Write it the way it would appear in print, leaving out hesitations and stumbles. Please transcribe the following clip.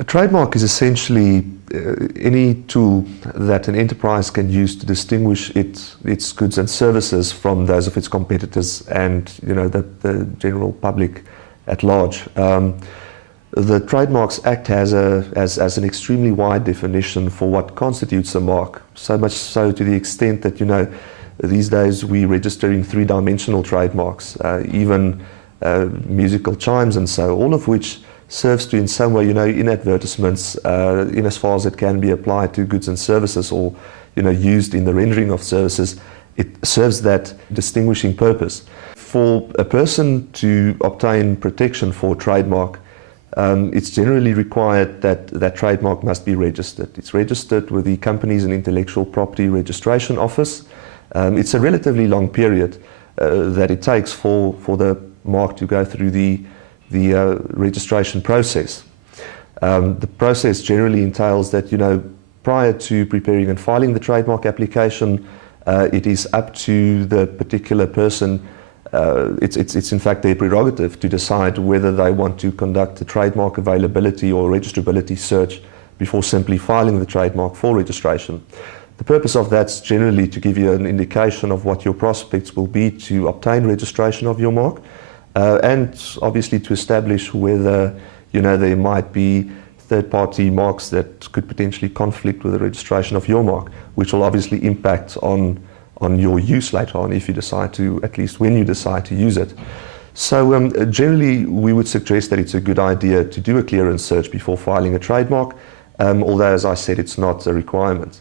A trademark is essentially any tool that an enterprise can use to distinguish its goods and services from those of its competitors and the general public at large. The Trademarks Act has an extremely wide definition for what constitutes a mark, so much so to the extent that these days we're registering three-dimensional trademarks, even musical chimes and so, all of which serves to in some way, in advertisements, in as far as it can be applied to goods and services or, used in the rendering of services, it serves that distinguishing purpose. For a person to obtain protection for a trademark, it's generally required that that trademark must be registered. It's registered with the Companies and Intellectual Property Registration Office. It's a relatively long period that it takes for the mark to go through the registration process. The process generally entails that, prior to preparing and filing the trademark application, it is up to the particular person. It's in fact their prerogative to decide whether they want to conduct a trademark availability or registrability search before simply filing the trademark for registration. The purpose of that's generally to give you an indication of what your prospects will be to obtain registration of your mark, and obviously to establish whether there might be third-party marks that could potentially conflict with the registration of your mark, which will obviously impact on your use later on if you decide to, at least when you decide to use it. So generally we would suggest that it's a good idea to do a clearance search before filing a trademark, although as I said it's not a requirement.